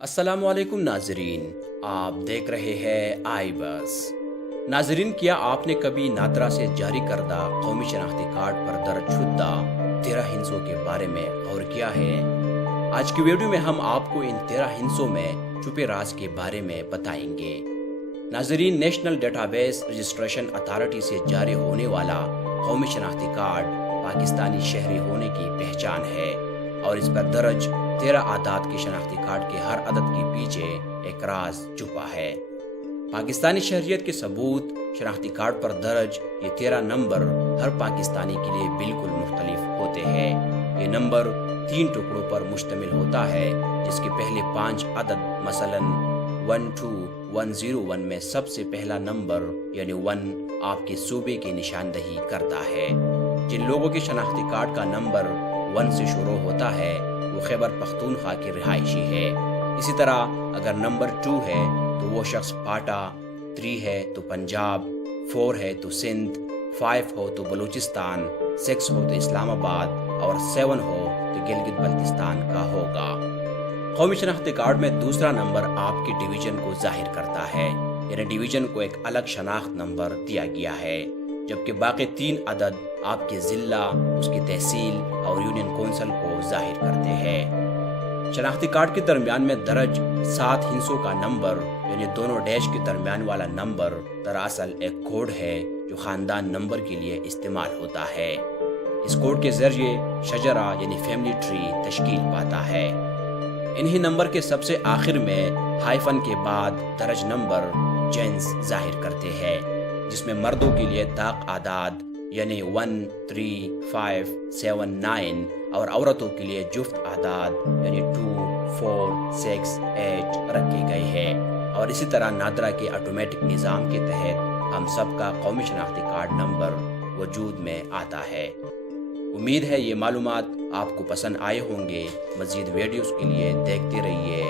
السلام علیکم ناظرین، آپ دیکھ رہے ہیں آئی بس۔ ناظرین، کیا آپ نے کبھی نادرا سے جاری کردہ قومی شناختی کارڈ پر درج شدہ 13 ہندسوں کے بارے میں غور کیا ہے؟ آج کی ویڈیو میں ہم آپ کو ان 13 ہندسوں میں چھپے راز کے بارے میں بتائیں گے۔ ناظرین، national data base registration authority سے جاری ہونے والا قومی شناختی کارڈ پاکستانی شہری ہونے کی پہچان ہے، اور اس پر درج 13 اعداد کے شناختی کارڈ کے ہر عدد کے پیچھے ایک راز چھپا ہے۔ پاکستانی شہریت کے ثبوت شناختی کارڈ پر درج یہ 13 نمبر ہر پاکستانی کے لیے بالکل مختلف ہوتے ہیں۔ یہ نمبر 3 ٹکڑوں پر مشتمل ہوتا ہے، جس کے پہلے 5 عدد مثلاً 12101 میں سب سے پہلا نمبر یعنی 1 آپ کے صوبے کی نشاندہی کرتا ہے۔ جن لوگوں کے شناختی کارڈ کا نمبر 1 سے شروع ہوتا ہے وہ خیبر پختونخوا کے رہائشی ہے۔ اسی طرح اگر نمبر 2 ہے تو وہ شخص پاٹا، 3 ہے تو پنجاب، 4 ہے تو سندھ، 5 ہو تو بلوچستان، 6 ہو تو اسلام آباد اور 7 ہو تو گلگت بلتستان کا ہوگا۔ قومی شناختی کارڈ میں دوسرا نمبر آپ کے ڈویژن کو ظاہر کرتا ہے، یعنی ڈویژن کو ایک الگ شناخت نمبر دیا گیا ہے، جبکہ باقی 3 عدد آپ کے ضلع، اس کی تحصیل اور یونین کونسل کو ظاہر کرتے ہیں۔ شناختی کارڈ کے درمیان میں درج 7 ہندسوں کا نمبر یعنی دونوں ڈیش کے درمیان والا نمبر دراصل ایک کوڈ ہے جو خاندان نمبر کے لیے استعمال ہوتا ہے۔ اس کوڈ کے ذریعے شجرہ یعنی فیملی ٹری تشکیل پاتا ہے۔ انہی نمبر کے سب سے آخر میں ہائفن کے بعد درج نمبر جینس ظاہر کرتے ہیں، جس میں مردوں کے لیے طاق اعداد یعنی 1 3 5 7 9 اور عورتوں کے لیے جفت اعداد یعنی 2 4 6 8 رکھے گئے ہیں۔ اور اسی طرح نادرا کے آٹومیٹک نظام کے تحت ہم سب کا قومی شناختی کارڈ نمبر وجود میں آتا ہے۔ امید ہے یہ معلومات آپ کو پسند آئے ہوں گے۔ مزید ویڈیوز کے لیے دیکھتے رہیے